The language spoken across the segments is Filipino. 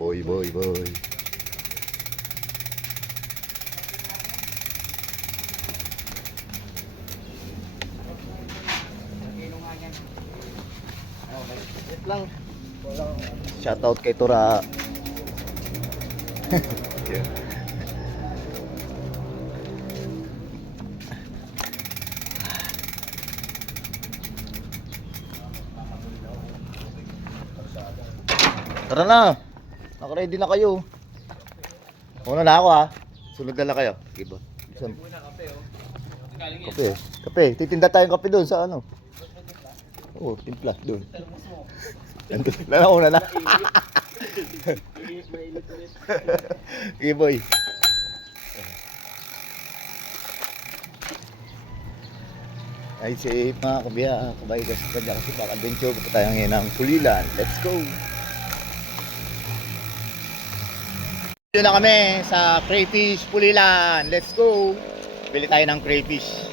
Boy, boy, boy. Wait lang. Shoutout kay Tura. Tara na. Naka-ready na kayo. Una na ako ha. Sunod na lang kayo. Sige ba? Saan? Kape. Kape. Titinda tayong kape doon sa ano. Oo, timpla doon. Una na. Sige boy. Ay safe mga kabiya. Kabay guys. Kadya kasi para adventure. Kapag tayong hinang Pulilan. Let's go. Dito na kami sa crayfish Pulilan. Let's go. Bili tayo ng crayfish.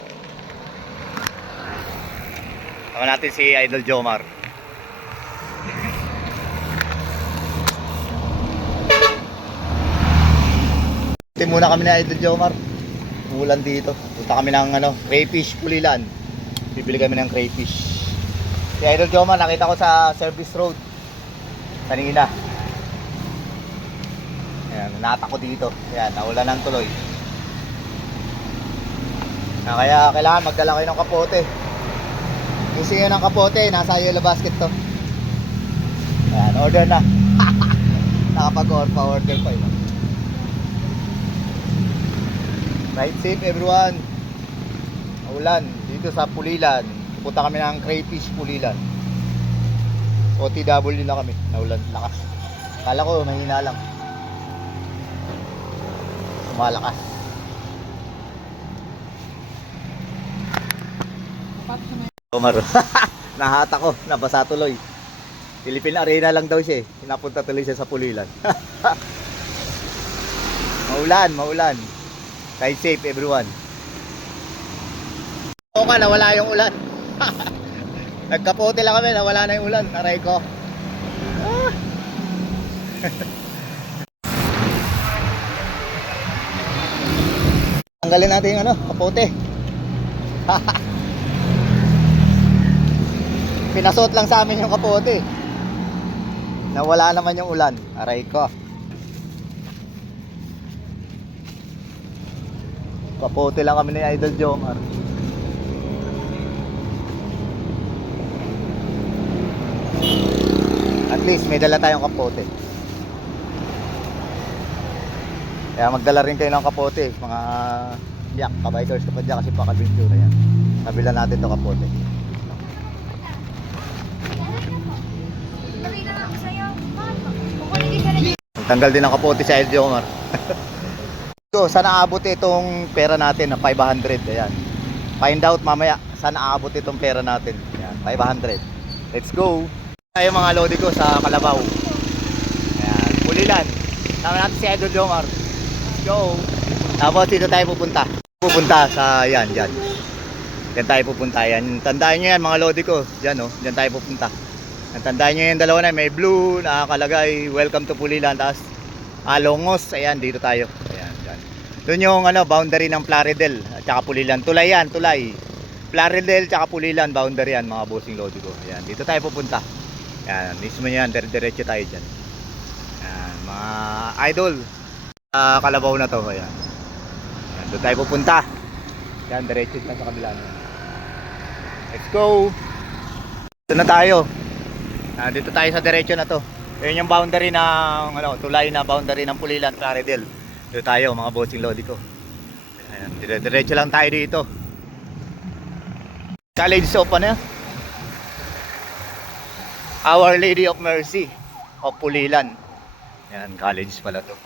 Tama natin si Idol Jomar. Ito muna kami na Idol Jomar. Umulan dito. Punta kami ng crayfish Pulilan. Bibili kami ng crayfish. Si Idol Jomar nakita ko sa service road kanina. Ayan, nata ko dito. Ayan, naulan ng tuloy. Kaya kailangan magdala kayo ng kapote. Kasi yun ng kapote, nasa yellow basket to. Ayan, order na. Nakapag-order pa yun. Ride safe everyone. Ulan dito sa Pulilan. Pupunta kami ng crayfish Pulilan. OTW na kami. Naulan, lakas. Kala ko mahina lang. Malakas. Omar. Nahata ko, nabasa tuloy. Philippine Arena lang daw siya eh. Pinapunta tuloy siya sa Pulilan. Maulan, maulan. Ride safe everyone. Oo nga, nawala yung ulan. Nagkapote lang kami, nawala na yung ulan. Aray ko. Ah. Tanggalin natin yung kapote. Pinasuot lang sa amin yung kapote. Nawala naman yung ulan. Aray ko. Kapote lang kami ni Idol Jomar. At least may dala tayong kapote. Kaya magdala rin kayo ng kapote, mga yak, kabikers kapag dyan kasi paka-adventure yan. Kabila natin to kapote. Tanggal din ang kapote sa Idol Jomar. So, saan aabot itong pera natin na 500? Ayan. Find out mamaya saan aabot itong pera natin. Ayan, 500. Let's go. Tayo mga lodi ko sa Kalabaw. Ayan, Pulilan. Tama natin si Idol Jomar. Let's go. Tapos dito tayo pupunta. Pupunta sa yan, dyan. Dyan tayo pupunta. Yan. Tandaan nyo yan mga lodi ko. Dyan oh, dyan tayo pupunta. Tandaan nyo yung dalawa na may blue nakakalagay welcome to Pulilan. Tapos Alongos. Ayan, dito tayo. Ayan, dyan. Doon yung boundary ng Plaridel at saka Pulilan. Tulay yan, tulay. Plaridel at saka Pulilan, boundary yan mga bossing lodi ko. Ayan, dito tayo pupunta. Ayan, mismo yan, dire-diretso tayo dyan. Ayan, mga idol. Kalabaw na to. Ayan. Ayan, doon tayo pupunta. Ayan, diretso lang sa kabila. Let's go. Dito na tayo. Dito tayo sa diretso na to. Ayan yung boundary ng tulay na boundary ng Pulilan, Plaridel. Dito tayo mga bossing lodi ko. Ayan, diretso lang tayo dito. College open na. Our Lady of Mercy of Pulilan. Ayan, college pala to.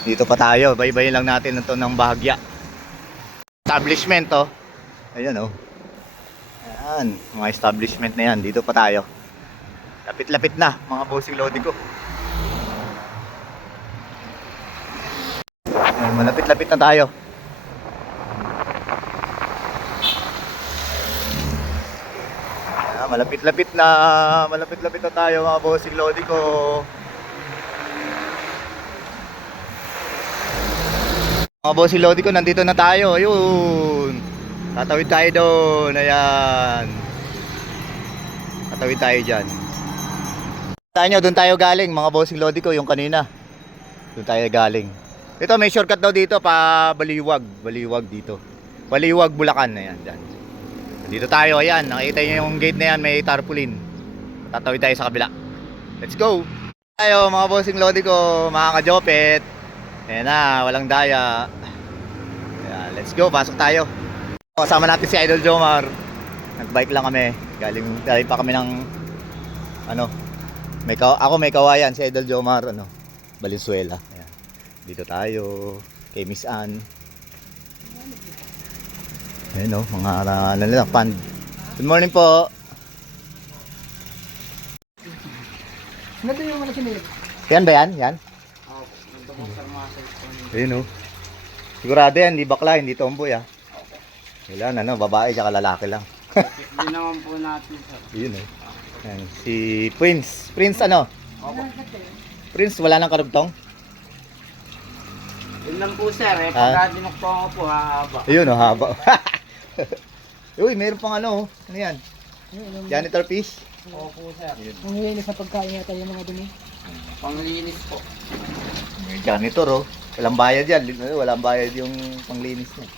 Dito pa tayo, baybayin lang natin ito ng bahagya. Establishment to. Ayan oh. Ayan, mga establishment na yan. Dito pa tayo. Lapit-lapit na mga bossing lodi ko. Ayan, malapit-lapit na tayo. Ayan, Malapit-lapit na. Malapit-lapit na tayo mga bossing lodi ko. Mga bossing lodi ko, nandito na tayo. Ayun. Tatawid tayo doon. Ayan. Tatawid tayo dyan. Tayo, doon tayo galing mga bossing lodi ko, yung kanina. Doon tayo galing. Ito may shortcut daw dito pa Baliwag. Baliwag dito. Baliwag, Bulacan. Ayan, dyan. Dito tayo, ayan. Nakita nyo yung gate na yan, may tarpaulin. Tatawid tayo sa kabila. Let's go! Tayo mga bossing lodi ko, mga kajopet. Ayan na, walang daya. Ayan, let's go, pasok tayo. Kasama natin si Idol Jomar. Nagbike lang kami. Galing pa kami ng ano, ako may kawayan, si Idol Jomar, ano, Valenzuela. Ayan. Dito tayo kay Miss Ann. Ayun o, mga ano nila, pan. Good morning po. Ano ito yung malaking nilip? Yan ba yan? Yan? Ayun o. Sigurado yan, hindi bakla, hindi tomboy ah. Wala, ano, babae tsaka lalaki lang. Hindi naman po natin sir. Yun o. Yan, si Prince. Prince ano? Prince, wala nang karugtong? Yun lang po sir, pagka dinukpong ko po hahaba. Ayun o, haba. Uy, mayroon pang ano, ano yan? Janitor fish? Opo sir. Ang linis na pagkain yata yung mga dumi. Panglinis po. May janitor oh. Walang bayad yan. Walang bayad yung panglinis niya.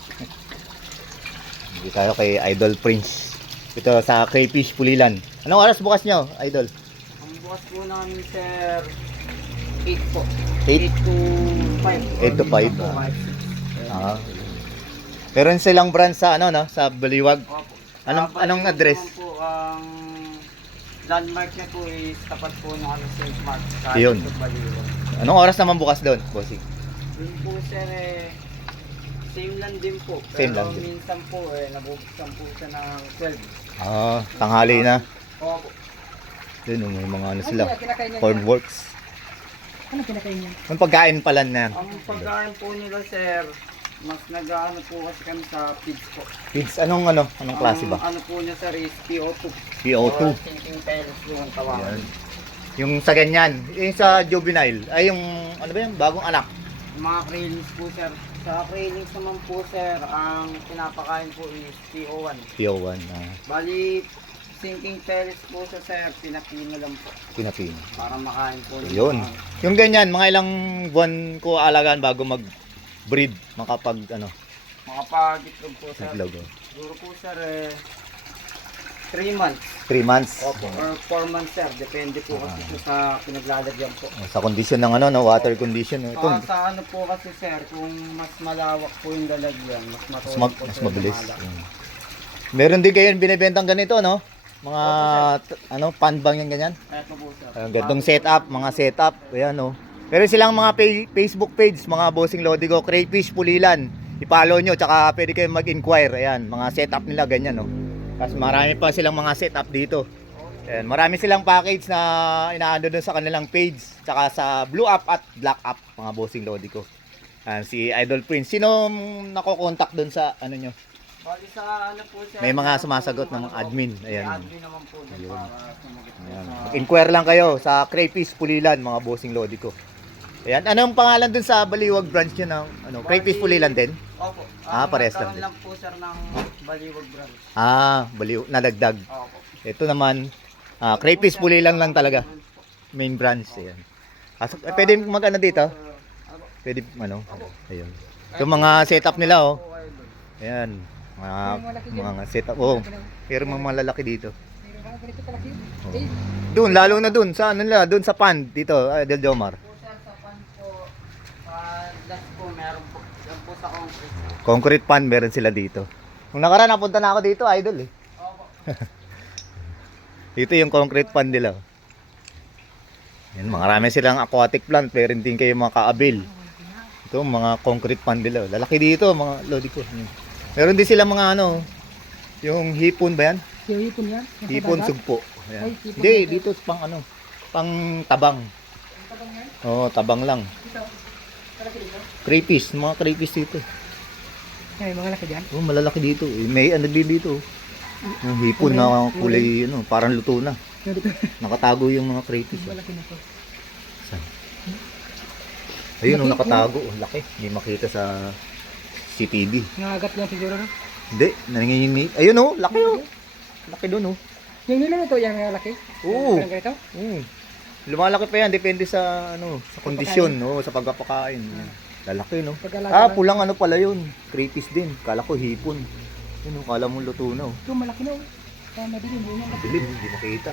Hindi tayo kay Idol Prince. Ito sa Crayfish Pulilan. Anong oras bukas nyo, Idol? Ang bukas po namin sir, 8 po. 8? 8 to 5. 8 to 5. Ah. Meron silang branch sa ano no, sa Baliwag. Opo. Anong address? Po, ang landmark niya po is tapat po ng ano, St. Mark. Yun. Anong oras naman bukas doon, bossing? Doon po sir same lang din po. Same Pero lang din. minsan po nabubuksan po siya ng 12. Ah, tanghali na. Opo. Doon may mga ano sila, kinakain niya? corn works. Ano kinakain niya? Ang pagkain pala na yan. Ang pagkain po nila sir, mas nag-ano po kasi kami sa pigs po. Kids, anong klase ba? Ang ano po niya sir is PO2. PO2. Or thinking pellets po ang tawagan. Yan. Yung sa ganyan, yung sa juvenile, ay yung ano ba yung bagong anak? Mga krayons po sir. Sa krayons naman po sir, ang pinapakain po is PO1. PO1. Bali, sinking pellets po siya sir, pinapino lang po. Pinapino. Para makain po. Yun. Yung ganyan, mga ilang buwan ko alagaan bago mag-breed, makapag ano, Makapagitlog po sir. itlog. Siguro po sir 3 months. 3 months. Opo. Or 4 months sir. Depende po kasi siya sa pinaglalagyan po. Sa condition ng ano, no, water condition. Ito, Sa ano po kasi sir, kung mas malawak po yung lalagyan, mas matuloy po mas siya mabilis. lumalaki. Yan. Meron din kayo binibentang ganito, no? Mga ano, panbang yung ganyan. Eto po sir. Gantong setup, mga setup, ayan oh. Pero silang mga Facebook page, mga bossing lodi ko, Crayfish Pulilan. I-follow nyo, tsaka pwede kayong mag-inquire. Ayan, mga setup nila ganyan oh. Kasi marami pa silang mga setup dito. Ayan, marami silang package na inaano doon sa kanilang page, tsaka sa Blue App at Black App, mga bossing lodi ko. Ayan, si Idol Prince. Sino nako-contact doon sa ano nyo? Bali sa ano po sir. May mga sumasagot ng mga admin. May Ayan. admin naman po din Ayun. para sumagot po Ayan. sa... Inquire lang kayo sa Crayfish Pulilan, mga bossing lodi ko. Ayan, anong pangalan dun sa Baliwag branch nyo ng ano, Crayfish Pulilan din? Opo. Parehas lang nagkaroon lang po sir ng Baliwag branch. Baliw, nadagdag. Opo. Ito naman, Crayfish Pulilan lang talaga. Main branch, ayan. Pwede mag-ano dito? Pwede, ano? Ayun. Ito mga setup nila, oh. Ayan. Mga setup, oh. Pero mga malalaki dito. Ganito kalaki. Oh. Doon, lalo na doon, sa ano nila, doon sa pan, dito, Del Jomar. Po sir, sa pan po, last po meron po. Yan po sa concrete. Concrete pan, meron sila dito. Nung nakaraan, napunta na ako dito, idol eh. Opo. Ito yung concrete pan nila. Yan, marami silang aquatic plant, meron din kayo mga kaabil. Ito, mga concrete pan nila. Lalaki dito, mga lodi ko. Meron din silang mga ano, yung hipon ba yan? Yung hipon yan? Yung Hipon, sa dagat? sugpo. Ayan. Ay, hipon Hindi, yan. dito pang ano, pang tabang. Yung tabang yan? Oo, tabang lang. Ito. Kalaki dito? Crayfish, mga crayfish dito. Ay, mga laki dyan. Oh, malalaki dito. May ano din dito. Yung hipon na kulay, ano, parang luto na. Yan dito. Nakatago yung mga crayfish. Malaki na to. Saan? Ayun, oh, nakatago. Oh, laki. Hindi makita sa CCTV. Nangagat lang siguro. No? Hindi, nanginginig. Ayun, oh, laki, oh. Laki doon, oh. Yung nila to, yung laki. Oo. Parang ganito. Lumalaki pa yan, depende sa, ano, sa kondisyon, no, sa pagkapakain. Yan. Lalaki, no. Pag-alaga lang. Pulang ano pala yun. Crayfish din. Kala ko hipon. Yun, oh, kala mo luto na, oh. Ito malaki na. Madilim. Yun yung Dilim, hindi makita.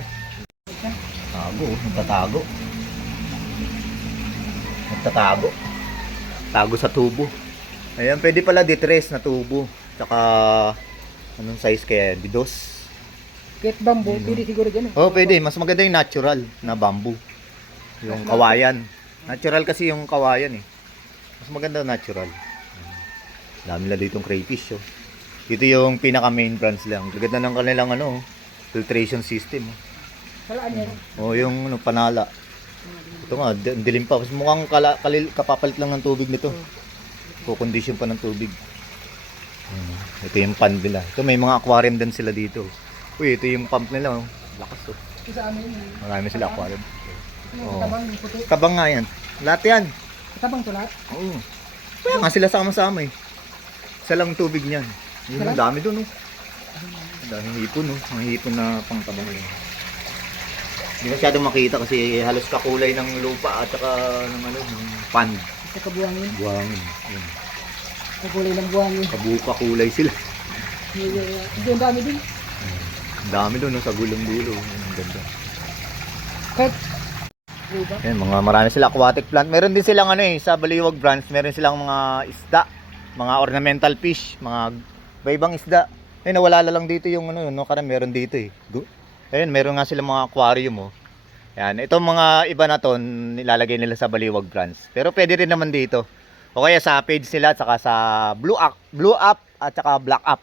Tago, nagtatago. Nagtatago. Tago sa tubo. Ayan, pwede pala detress na tubo. Tsaka, anong size kaya yan? Didos. Kahit bamboo, pwede siguro dyan. Oh, pwede. Mas maganda yung natural na bamboo. Yung kawayan. Natural kasi yung kawayan eh. Mas maganda natural. Dami na ditong crayfish, oh. Ito yung pinaka main branch lang. Ganda ng kanilang ano, filtration system. Oh. Salaan yan. Oh, yung ano, panala. Ito nga, dilim pa. Mas mukhang kapapalit lang ng tubig nito. Kukondisyon pa ng tubig. Ito yung pan nila. Ito may mga aquarium din sila dito. Uy, ito yung pump nila. Oh. Lakas, oh. Ito sa amin. Marami sila aquarium. Yung Oo. katabang, yung puti. Tabang nga yan. Lahat yan. Katabang to lahat. Oo. Kaya nga sila sama-sama eh. Isa lang tubig niyan. Yun, ang dami doon, oh. Ang daming hipon, oh. Mga hipon na pangtabang yun. Hindi masyadong makita kasi halos kakulay ng lupa at saka ng ano, ng pan. Sa kabuhangin. Buhangin. Yun. Kakulay ng buhangin. Kabuka kulay sila. Hindi, ang dami din. Ang dami doon, oh, sa gulong-gulo. Ang ganda. Kahit, diba? Yan, marami sila aquatic plant. Meron din silang ano eh, sa Baliwag branch, meron silang mga isda, mga ornamental fish, mga iba-ibang isda. Eh nawala na lang dito yung ano, no, karang meron dito eh. Ayun, meron nga silang mga aquarium, oh. Yan, itong mga iba na to nilalagay nila sa Baliwag branch. Pero pwede rin naman dito. O kaya sa page nila at saka sa Blue Up at saka Black Up.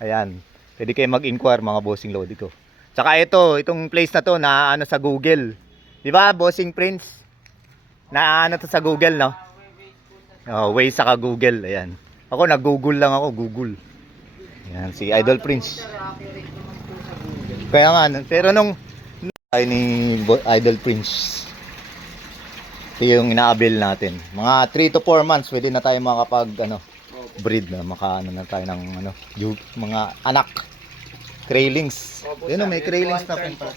Ayan. Pwede kayo mag-inquire mga bossing lodi ko. Tsaka itong place na to na ano sa Google. 'Di ba, Bossing Prince? Na ano to sa Google, no? Oh, way sa Google, ayan. Ako nag-Google lang ako, Google. Ayan, si Idol Prince. Kaya nga, pero nung ay ni Idol Prince. Ito yung ina-avail natin. Mga 3 to 4 months pwede na tayo makapag ano, breed na makaano na tayo ng ano, yung mga anak. Craylings. Yun, may craylings na punta.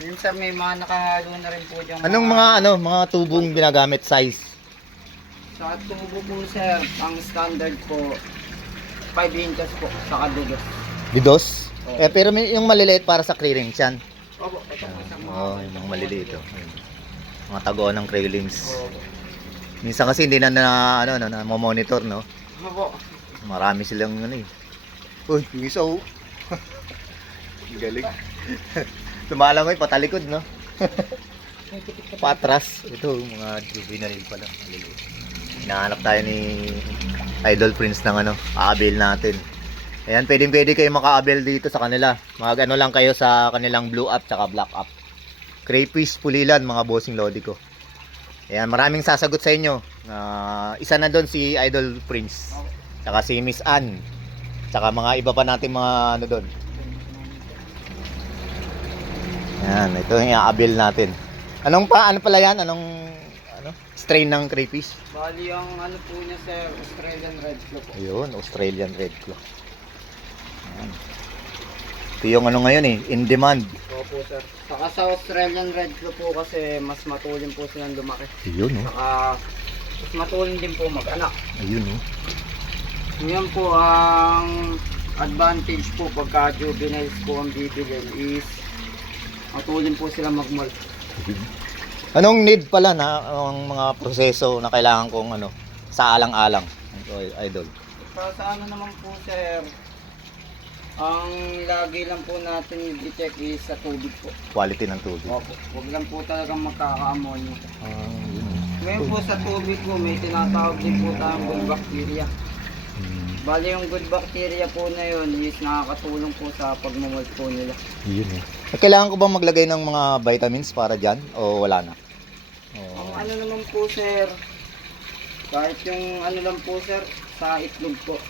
Minsan may mga nakahalo na rin po dyan. Anong mga tubong ginagamit size? Sa tubo po sir, ang standard po 5 inches po sa kadulos. Didos? Pero may yung maliliit para sa craylings yan. Opo, ito po sa mga. Oo, yung mga maliliit. Oh. Ayun. Mga taguan ng craylings. Minsan kasi hindi na monitor, no? Opo. Marami silang ano eh. Uy, yung isa, oh. Galing. Lumalangoy, patalikod, no? Patras. Ito, mga juvenile pala. Maliliit. Hinahanap tayo ni Idol Prince ng ano, a-avail natin. Ayan, pwede kayo maka-avail dito sa kanila. Mag-ano lang kayo sa kanilang Blue Up tsaka Black Up. Crayfish, pulilan, mga bossing lodi ko. Ayan, maraming sasagot sa inyo. Isa na doon si Idol Prince. Tsaka si Miss Ann. Tsaka mga iba pa natin mga ano doon. Ayan, ito yung i-avail natin. Ano pala yan? Strain ng crayfish? Bali ang ano po niya sir, Australian Red Claw po. Ayun, Australian Red Claw. Ayan. Ito yung ano ngayon eh, in demand. Opo sir. Saka sa Australian Red Claw po kasi mas matulin po silang lumaki. Ayun, oh. Saka mas matulin din po mag-anak. Ayun, oh. Ngayon po ang advantage po pagka juveniles po ang bibilin is matulin po sila mag-molt. Anong need pala na ang mga proseso na kailangan kong ano sa alang-alang, Idol? Sa ano naman po sir, ang lagi lang po natin i-check is sa tubig po. Quality ng tubig. Opo, huwag lang po talagang magkaka-ammonia. Yun. Ngayon po sa tubig po may tinatawag din po tayong good bacteria. Bali yung good bacteria po na yun is nakakatulong po sa pagmumult po nila. Yun eh. Kailangan ko bang maglagay ng mga vitamins para dyan o wala na? Ang ano naman po sir, kahit yung ano lang po sir, sa itlog po.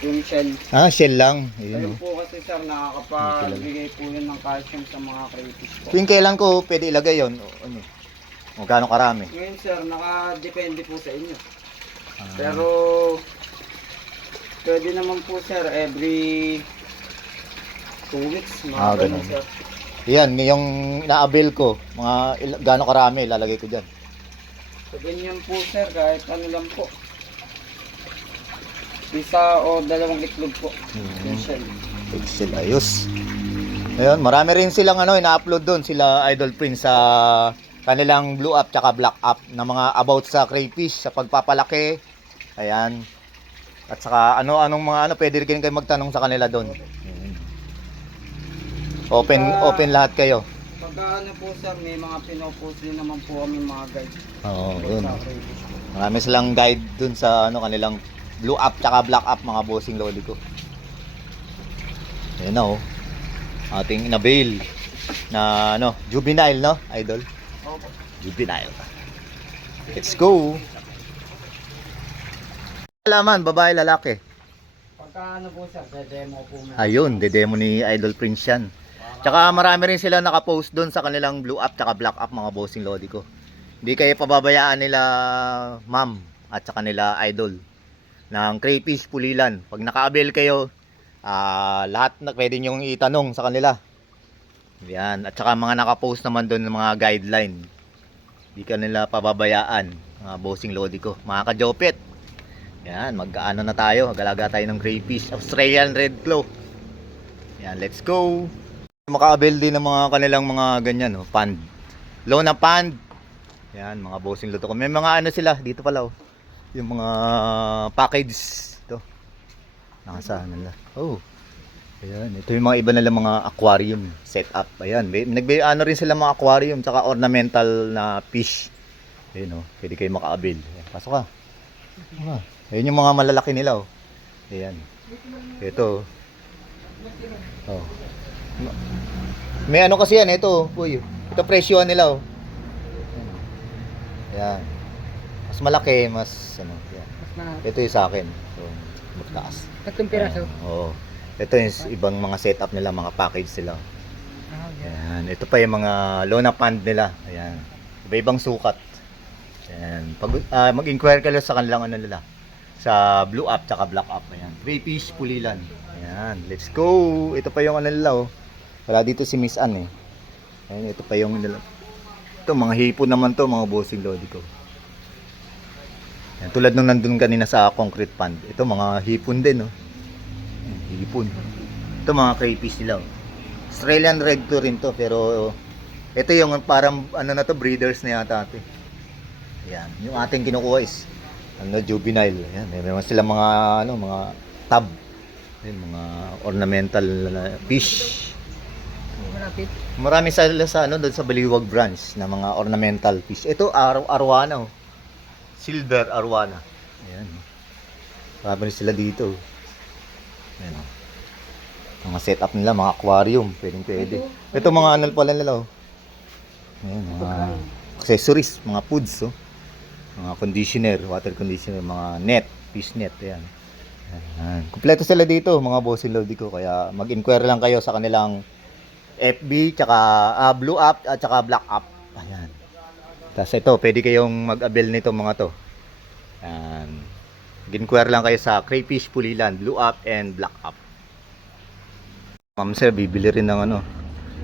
Yung shell. Shell lang. Ayun, Ayun po kasi sir, nakakapagbigay po yun ng calcium sa mga crayfish po. Tuwing kailan ko pwede ilagay yun? O gaano karami? Ngayon sir, nakadepende po sa inyo. Ah, Pero pwede naman po sir, every 2 weeks, mga ganun ganun. sir. Yan, yung na-avail ko, mga gaano karami ilalagay ko dyan. So ganyan po sir, kahit ano lang po. Isa o 2 itlog po. Yung shell. Excel, ayos. Ayun, marami rin silang ina-upload doon sila Idol Prince sa kanilang blue up tsaka black up na mga about sa crayfish, sa pagpapalaki. Ayan. At saka anong mga pwede rin kayo magtanong sa kanila doon. Open lahat kayo. Pagka ano po sir, may mga pinopost din naman po kami mga guide. Oo, About yun. sa crayfish po. Marami silang guide doon sa kanilang blue up tsaka black up mga bossing lodi ko. Ayan na ating inabail na juvenile idol. Opo. Juvenile. Let's go. Alaman, babae, lalaki. Pagka ano po sir, demo po mo. Ayun, demo ni Idol Prince yan. Tsaka marami rin sila nakapost doon sa kanilang blue up tsaka black up mga bossing lodi ko. Hindi kayo pababayaan nila ma'am at saka nila idol ng crayfish pulilan. Pag naka-avail kayo, lahat na pwede nyo itanong sa kanila. Yan. At saka mga nakapost naman doon ng mga guideline. Hindi ka nila pababayaan, mga bossing lodi ko. Mga kajopet. Yan, mag-ano na tayo. Mag-alaga tayo ng crayfish. Australian Red Claw. Yan, let's go. Maka-avail din ng mga kanilang mga ganyan, pond. Lona pond. Yan, mga bossing lodi ko. May mga sila, dito pala yung mga package ito. Nakasaan nila. Ayan, ito yung mga iba nila mga aquarium setup. Ayan, rin sila mga aquarium tsaka ornamental na fish. Ayun pwede kayo maka-avail. Ayan, pasok ka. Ayun yung mga malalaki nila Ayan. Ito. May kasi yan ito, puyo. Ito presyo nila Ayan. Mas malaki, mas yan. Mas na Ito yung sa akin. So, magtaas. 3 piraso. Oo. Ito yung ibang mga setup nila, mga package sila. Ayan. Ito pa yung mga Lona pond nila. Ayan. Iba-ibang sukat. Ayan. Pag mag-inquire kayo sa kanilang nila. Sa blue up tsaka black up. Ayan. Crayfish pulilan. Ayan. Let's go. Ito pa yung nila Wala dito si Miss Ann Ayan. Ito pa yung nila. Ito mga hipon naman to, mga bossing lodi ko. Ayan. Tulad nung nandun kanina sa concrete pond. Ito mga hipon din Hipon. Ito mga crayfish nila Australian Red Claw rin to, pero ito yung parang breeders na yata ito. Ayan, yung ating kinukuha is juvenile. Ayan, meron sila mga mga tab. Ayan, mga ornamental fish. Malapit. Marami sila sa doon sa Baliwag branch na mga ornamental fish. Ito arwana Silver arwana. Ayan. Marami sila dito. Ayan mga setup nila, mga aquarium, pwede. Ito mga pala nila Ayan, mga accessories, mga foods mga conditioner, water conditioner, mga net, fish net, ayan. Ayan. Kumpleto sila dito, mga bossing lodi ko, kaya mag-inquire lang kayo sa kanilang FB, tsaka blue up, at tsaka black up. Ayan. Tapos ito, pwede kayong mag-avail nito mga to. Ayan. Mag-inquire lang kayo sa crayfish pulilan, blue up and black up. Ma'am sir, bibili rin ng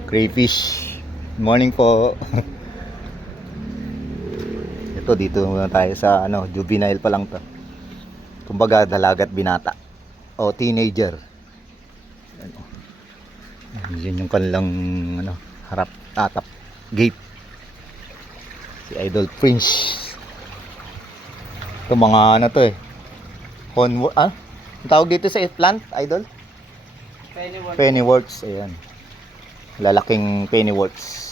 crayfish. Good morning po. Ito, dito muna tayo sa juvenile pa lang to. Kumbaga, dalagat binata. O teenager. Yan yung kanilang harap, tatap, gate. Si Idol Prince. Ito mga to ang tawag dito sa plant, Idol? Pennyworts, ayan. Lalaking pennyworts.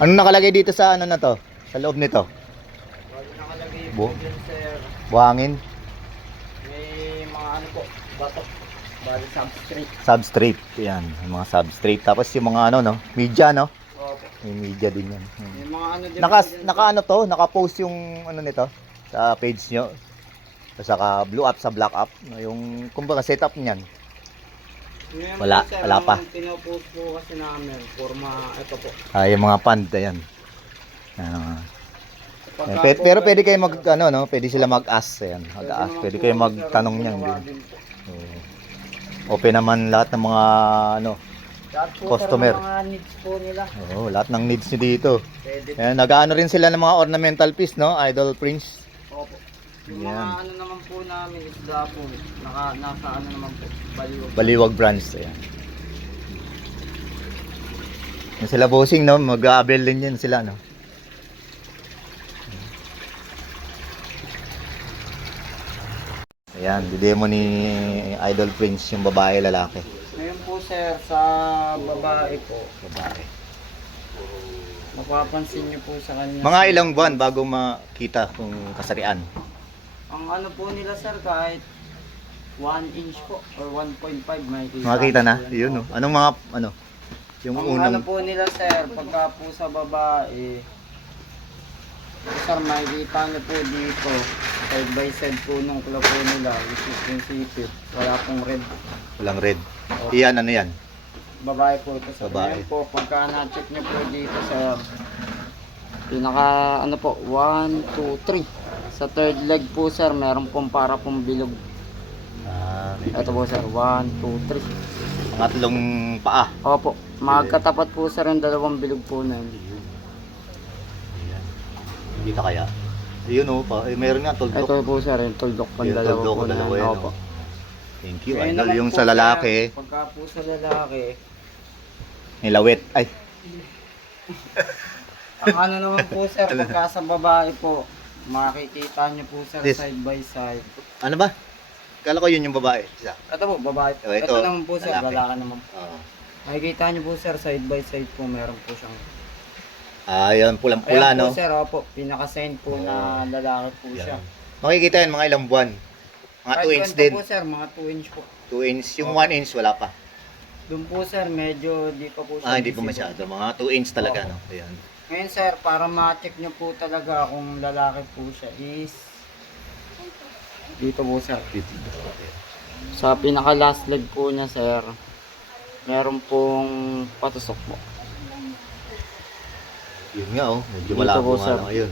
Ano nakalagay dito sa na to? Sa loob nito? Wala nakalagay Bu- po dyan sir. Buhangin, May mga batok. Bali substrate. substrate, ayan, yung mga substrate. Tapos yung mga media Opo. May media din yan. May mga din Naka po dyan, sir. naka post yung nito sa page nyo. At saka blue up sa black up. Yung kumbaga setup niyan. Ngayon Wala, po, sir, wala pa. ang pinupost po kasi namin, forma, ito po. Yung mga pand, ayan. Pagka Pero po, pwede kayo mag, ano, no? Pwede sila mag-ask, ayan. Mag-ask. naman Pwede po, kayo sir, magtanong niyan ginawa din. po. Oo. Open naman lahat ng mga, ano, Lahat po, Customer. sir, ng mga needs po nila. oo, lahat ng needs nyo dito. Pwede po. Ayan, nag-ano rin sila ng mga ornamental piece, no? Idol Prince. Opo. Yung Yan. mga ano naman po namin, isda po, nasa ano naman po, baliwag. Baliwag branch, ayan. Yan sila bossing, no? Mag-a-avail din yan sila, no? Ayan, didemo ni Idol Prince yung babae, lalaki. Ngayon po, sir, sa babae po, Babae. mapapansin niyo po sa kanya. Mga ilang buwan bago makita kung kasarian. Ang ano po nila, sir, kahit 1 inch po or 1.5 makikita. Makita na? po Yun, no? Anong mga, ano? Yung Ang ano unang, po nila, sir, pagka po sa babae, sir, makikita niyo po dito, side by side po nung club po nila, which is prinsipyo, wala pong red. walang red. Iyan, ano yan? Babae po ito, sir. Babae. Ngayon po, pagka na-check niyo po dito sa pinaka, ano po, 1, 2, 3. Sa third leg po, sir, meron pong para pong bilog. Ito po, sir, 1, 2, 3. Pangatlong paa. Opo, magkatapat po, sir, yung dalawang bilog po na yun. Ayan. Kita kaya? Ayun, oh, mayroon nga, tuldok. Ito po, sir, yung tuldok pang Yung dalawa tuldok po ko na dalawa yun. yan, Opo. oh. Thank you, Ngayon Idol. naman Yung po, sa sir, lalaki, Pagka po sa lalaki, nilawit. Ay, ang ano naman po, sir, pagka sa babae po, makikita niyo po, sir, This. side by side. ano ba? Kala ko yun yung babae. Isa. Ito po, babae. Oh, ito, Ito naman po, sir, lalaki. lalaki naman po. Oo. Makikita niyo po, sir, side by side po, meron po siyang... Ayan, pulang-pula, Ayan no? po, sir, opo, pinaka-sign po na lalaki po siya. Yan. Makikita yan mga ilang buwan. Mga 2 inch Kahit din. po, sir, mga 2 inch po. 2 inch. Yung 1 inch, wala pa. Doon po, sir, medyo di pa po siya. Hindi pa visible. masyado. Mga 2 inch talaga, Oo. no? Ayan. Ngayon, sir, para ma-check niyo po talaga kung lalaki po siya is... Dito po, sir. Sa pinaka-last leg po niya, sir, meron pong patusok po. Yun nga, oh. Medyo Dito malabo po, nga sir. lang ngayon.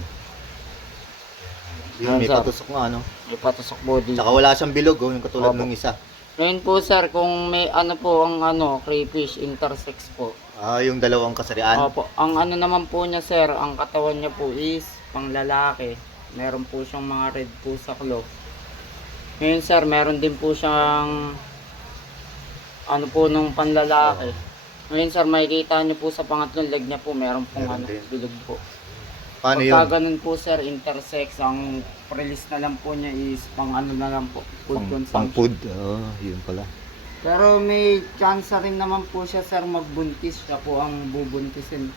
Yun, Yan, may sir. patusok nga, no? May patusok po dito. Tsaka wala siyang bilog, oh. Yung katulad Opo. ng isa. Ngayon po, sir, kung may ano po ang ano, crayfish intersex po. Yung dalawang kasarian. Opo. Ang ano naman po niya, sir, ang katawan niya po is pang lalaki. Meron po siyang mga red po sa claw. Ngayon, sir, meron din po siyang ano po nung panlalaki. Ngayon, sir, makikita niyo po sa pangatlong leg niya po, meron pong Meron ano, din. bilog po. Paano yun? Pagka ganun po, sir, intersex, ang release na lang po niya is pang ano na lang po, food Pang consumption. food. Yun pala. Pero may chance rin naman po siya, sir, magbuntis. Siya po ang bubuntisin.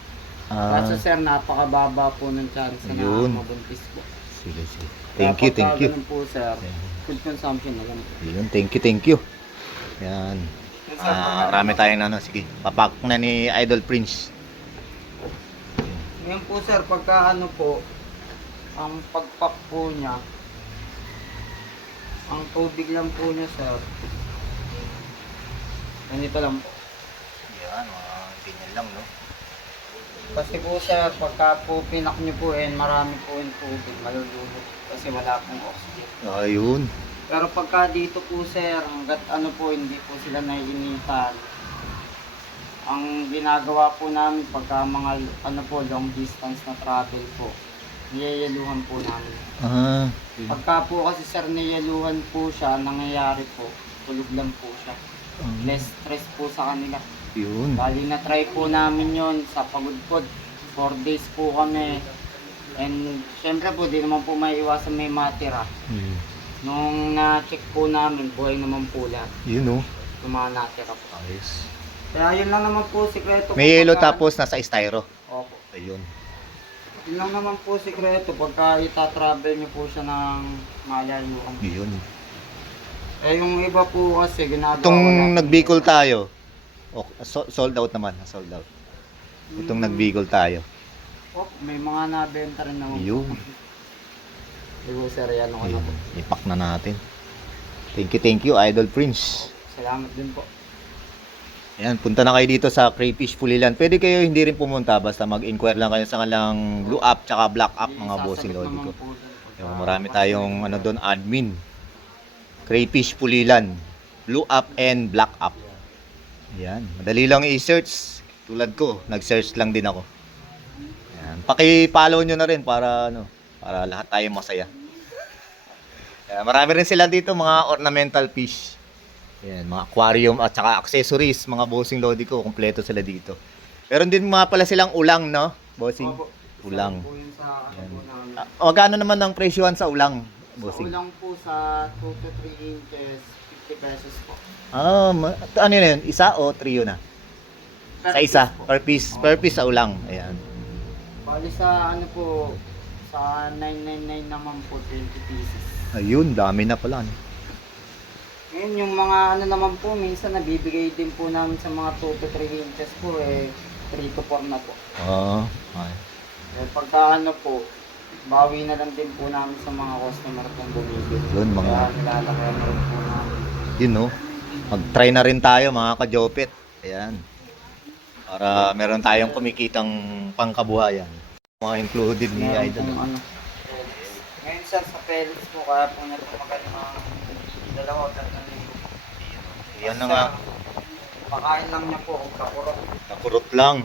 Kaso, sir, napakababa po ng chance na Ayun. mabuntis po. Sige, sige. Thank you, thank you. Ganun po, sir, food consumption na lang po. Yun, thank you, thank you. Yan. Marami tayong ano. Sige, papak na ni Idol Prince. Ngayon po, sir, pagka ano po, ang pagpak po niya, ang tubig lang po niya, sir, ganito lang po. Yan, mga ganyan lang, no? Kasi po, sir, pagka po pinak niyo po, marami po yung tubig, malulubog. Kasi wala pong oxygen. Ayun. Pero pagka dito po, sir, hanggat ano po, hindi po sila naiinitan. Ang ginagawa po namin pagka mga ano po, long distance na travel po, niyeyeluhan po namin. Pagka po kasi, sir, niyeluhan po siya, nangyayari po, tulog lang po siya. Less stress po sa kanila. Yun. Bali na try po namin yon sa Pagudpod. 4 days po kami. And syempre po, di naman po may iwasan may matira. Nung na-check po namin, buhay naman po lahat. Yun, no? Yung mga natira po. Ayos. Kaya yun lang naman po sikreto. May yellow pagka- tapos nasa styro. Opo. Ayun. Yun lang naman po sikreto pagka ita-travel nyo po siya ng malayuan. Yun. Eh yung iba po kasi ginagawa Itong wala- nagbicol tayo. Sold out naman. Sold out. Itong nagbicol tayo. Opo, may mga nabenta rin naman. Yun. Di po sir, yan ako na po. Ipak na natin. Thank you, Idol Prince. Salamat din po. Ayan, punta na kayo dito sa Crayfish Pulilan. Pwede kayo hindi rin pumunta, basta mag-inquire lang kayo sa kanilang blue app tsaka black app, mga bossing lodi ko. Yung marami tayong ano doon, admin. Crayfish Pulilan, blue app and black app. Ayan, madali lang i-search. Tulad ko, nag-search lang din ako. Ayan, paki-follow nyo na rin para ano, para lahat tayo masaya. Ayan, marami rin sila dito mga ornamental fish. Ayan, mga aquarium at saka accessories, mga bossing lodi ko, kompleto sila dito. Meron din mga pala silang ulang, no? Bossing. Opo. Ulang. Sa po yun sa ano po namin. Magkano naman ang presyohan sa ulang, Sa bossing? ulang po sa 2 to 3 inches, 50 pesos po. Ano yun? Isa o trio na? Per Sa isa, piece po. per piece. Per piece sa ulang. Ayan. Bali sa ano po, sa 999 naman po, 20 pieces. Ayun, dami na pala. No? Ngayon yung mga ano naman po, minsan nabibigay din po namin sa mga 2 to 3 inches po, 3 to 4 na po. Oo. Pagka ano po, bawi na lang din po namin sa mga customer kung bumibili. Yun, mga- Kaya nilalakayan na rin po namin. Yun, no? Mag-try na rin tayo, mga ka-jopet. Ayan. Para meron tayong kumikitang pangkabuhayan. Mga included ni Meron Idol. pong ano, pellets. Ngayon sir, sa pellets po, kaya po natumagal mga 2-3 libo. Yan na nga. Pakain lang niya po, kung kakurot. Nakurot lang.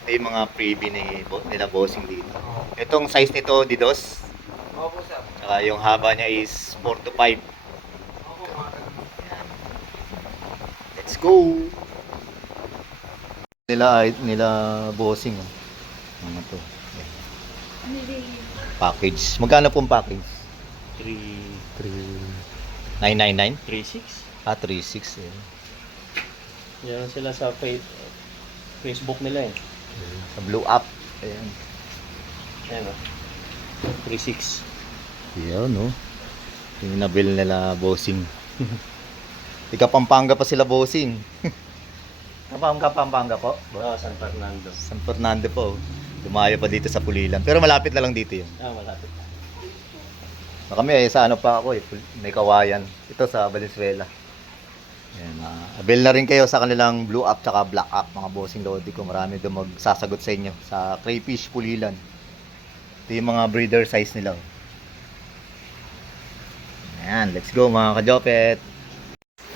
Ito yung mga freebie nila bossing dito. Itong size nito, Didos. Opo sir. Saka yung haba niya is 4 to 5. Opo, mga ganun. Let's go! Nila bossing. Oh. Ano to? Package. Magkano pong package? 999? 36. 36 eh. Yan sila sa Facebook nila eh. Sa blue app. Ayan. Ayan o. 36. Yan no. Yung nabil nila bossing. Ika Pampanga pa sila bossing. Pampanga po? San Fernando. San Fernando po. Lumayo pa dito sa Pulilan. Pero malapit na lang dito yun. Malapit. Kami sa ano pa ako eh. May kawayan. Ito sa Valenzuela. Ayan, avail na rin kayo sa kanilang blue app tsaka black app, mga bossing lodi ko. Marami doon magsasagot sa inyo sa Crayfish Pulilan. Ito yung mga breeder size nila. Ayan, let's go mga kajopet.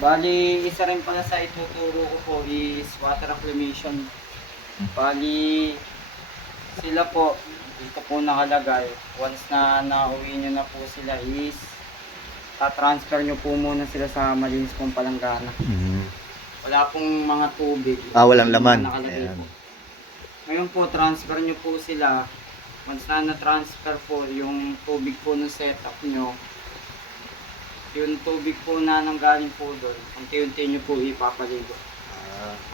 Bali, isa rin pala sa ituturo ko po is water acclimation. Bali, sila po, dito po nakalagay. Once na nauwi nyo na po sila is tatransfer nyo po muna sila sa malinis pong palanggana. Wala pong mga tubig. Walang laman. Nakalagay Ayan. po. Ngayon po, transfer nyo po sila. Once na na-transfer po yung tubig po ng setup nyo, yung tubig po na nanggaling po doon, unti-unti nyo po ipapaligo.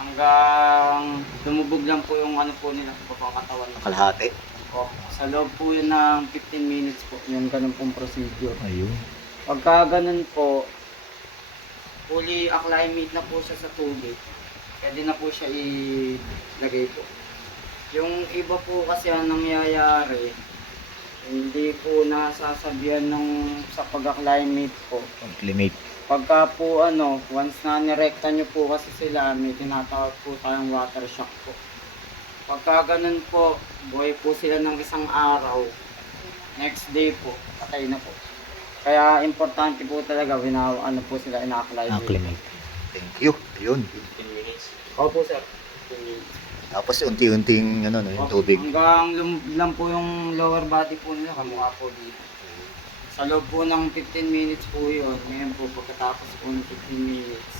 Hanggang lumubog lang po yung ano po nila sa babang katawan. Kalahati. O, sa loob po yun ng 15 minutes po, yung ganun pong procedure. Ayun. Pagka ganun po, fully acclimate na po siya sa tubig, pwede na po siya ilagay po. Yung iba po kasi ang nangyayari, hindi po nasasabihan ng sa pag-acclimate po. Compliment. Pagka po once na nirekta nyo po kasi sila, may tinatawag po tayong water shock po. Pagka ganun po, buhay po sila ng isang araw, next day po, patay na po. Kaya importante po talaga, po sila ina-acclimate. Acclimate. Thank you. Ayun. 15 minutes. Opo sir. 15 minutes. Tapos unti-unting ano, no, yung tubig. Hanggang lang po yung lower body po nila, kamukha po dito. Sa loob po ng 15 minutes po yun. Ngayon po, pagkatapos po ng 15 minutes,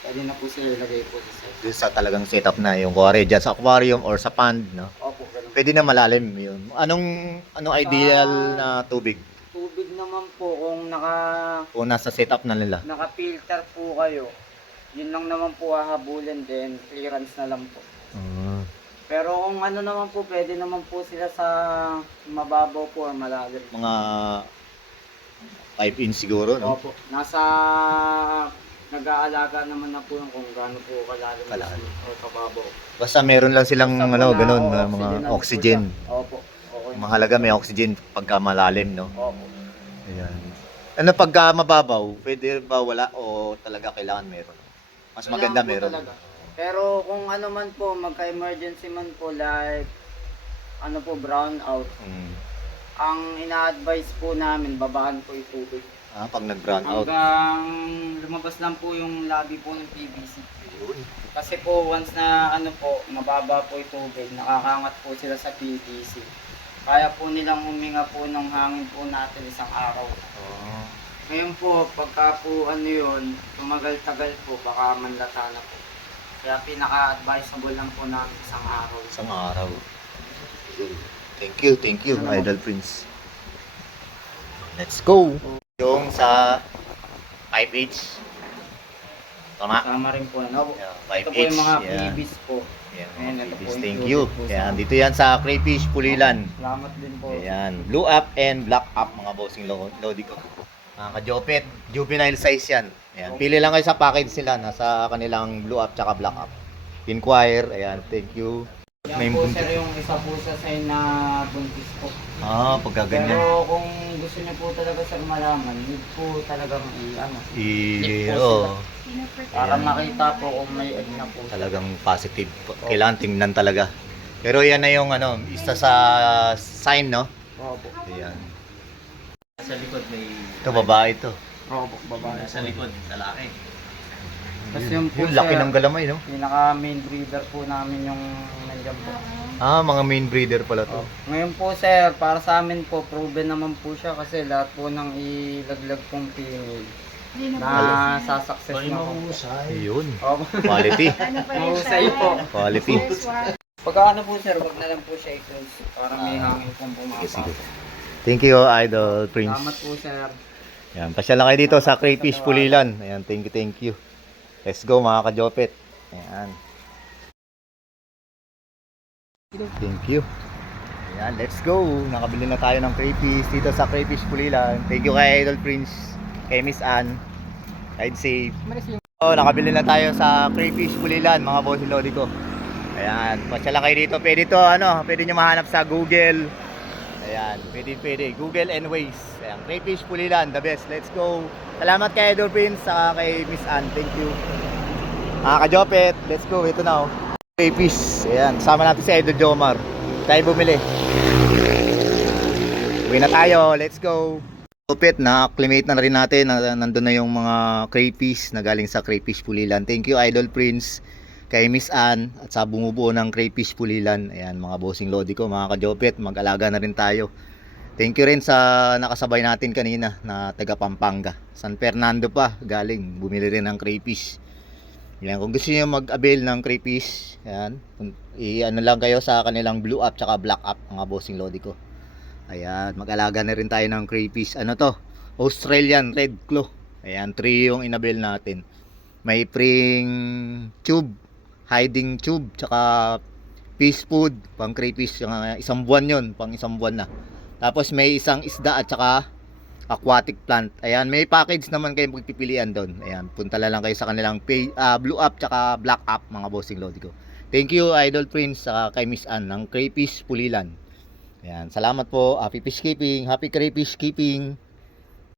pwede na po sila ilagay po sa set. Doon sa talagang setup na yung kuwari dyan sa aquarium or sa pond, no? Opo, ganun. Pwede na malalim yun. Anong ideal na tubig? Tubig naman po, kung Kung nasa setup na nila. naka-filter po kayo, yun lang naman po hahabulin din, clearance na lang po. Pero kung ano naman po, pwede naman po sila sa mababaw po or malalim. Mga 5 inch siguro, no? Opo. Nasa nag-aalaga naman na po yung kung gaano po kalalim Kalalim. o kababaw. Basta meron lang silang Basta po ano, na ganun, oxygen mga na po oxygen. siya. Opo. Okay Mahalaga may oxygen pagka malalim, no? Opo. Ayan. Ano pagka mababaw? Pwede ba wala o talaga kailangan meron? Mas maganda Kailangan po meron. talaga. Pero kung ano man po, magka-emergency man po, like, ano po, brown out, Mm. ang ina-advise po namin, babaan po yung tubig. Pag nag-brown out. Hanggang lumabas lang po yung labi po ng PVC. Yun. Kasi po, once na ano po, mababa po yung tubig, nakakangat po sila sa PVC. Kaya po nilang huminga po ng hangin po natin isang araw. Oh. Ngayon po, pagka po ano yun, tumagal-tagal po, baka manlata na po. Kaya pinaka-advisable lang po namin isang araw. Isang araw. Thank you, Idol Prince. Let's go! Yung sa 5H. Tama? Kasama rin po, ano? Yeah, Ito 5H. po yung mga yeah. freebies po. Yan, Ayan, mga ito po freebies. yung Thank tubig you. po sa- Yan, dito yan sa Crayfish Pulilan. Salamat din po. Ayan, blue up and black up mga bossing lodi ko. Mga ka-Jopet, juvenile size yan. Ayan, pili lang kayo sa package nila, nasa kanilang blue up tsaka black up. Inquire, ayan, thank you. May Yan po buntis. sir yung isa po sa sign na buntis po. Pagka ganyan. Pero kung gusto niyo po talaga sir malaman, need po talagang i-ano. Para Ayan. makita po kung may egg na po. Talagang positive. Kailangan tingnan talaga. Pero yan na yung ano, isa sa sign, no? Opo. Ayan. Sa likod may... Ito, babae ito. Opo, babae. Sa likod, lalaki. Tapos yung po Yung laki sir, ng galamay, no? pinaka main breeder po namin yung nandiyan po. Mga main breeder pala to. Ngayon po sir, para sa amin po, proven naman po siya kasi lahat po ng ilaglag pong female na sasuccess Bali na po. mahusay. Ayun. Opo. Quality. Mahusay po. Quality. Pagka ano po sir, wag na lang po siya i-close para may hangin pong Sige. pumapasok. Thank you, Idol Prince. Salamat po sir. Yan, pasyal lang kayo dito sa Crayfish Pulilan. Ayan, thank you. Let's go mga ka-Jopet. Ayan. Thank you. Ayan, let's go. Nakabili na tayo ng crayfish dito sa Crayfish Pulilan. Thank you kay Idol Prince, kay Miss Ann. Ride safe. Nakabili na tayo sa Crayfish Pulilan, mga boss lodi ko. Ayan, pasyal lang kayo dito. Pwede to, pwede nyo mahanap sa Google. Ayan, pwede. Google and Waze. Ayan, Crayfish Pulilan, the best. Let's go. Salamat kay Idol Prince, saka kay Miss Ann. Thank you. Mga ka-Jopet, let's go. Ito na, Crayfish. Ayan, kasama natin si Idol Jomar. Tayo bumili. Uwi na tayo. Let's go. Jopet, na-acclimate na rin natin. Nandun na yung mga crayfish na galing sa Crayfish Pulilan. Thank you, Idol Prince, kay Miss Ann, at sa bumubuo ng Crayfish Pulilan. Ayan, mga bossing lodi ko, mga ka-Jopet, mag-alaga na rin tayo. Thank you rin sa nakasabay natin kanina na taga Pampanga. San Fernando pa, galing. Bumili rin ng crayfish. Yan, kung gusto niyo mag-avail ng crayfish, ayan, i-ano lang kayo sa kanilang blue up tsaka black up, mga bossing lodi ko. Ayan, mag-alaga na rin tayo ng crayfish. Ano to? Australian Red Claw. Ayan, 3 yung in-avail natin. May pring tube, hiding tube, tsaka fish food, pang crayfish, isang buwan yon, pang isang buwan na. Tapos may isang isda at saka aquatic plant. Ayan, may package naman kayo magpipilian doon. Ayan, punta lang kayo sa kanilang blue up tsaka black up, mga bossing lodi ko. Thank you, Idol Prince, saka kay Miss Ann ng Crayfish Pulilan. Ayan, salamat po. Happy fish keeping, happy crayfish keeping.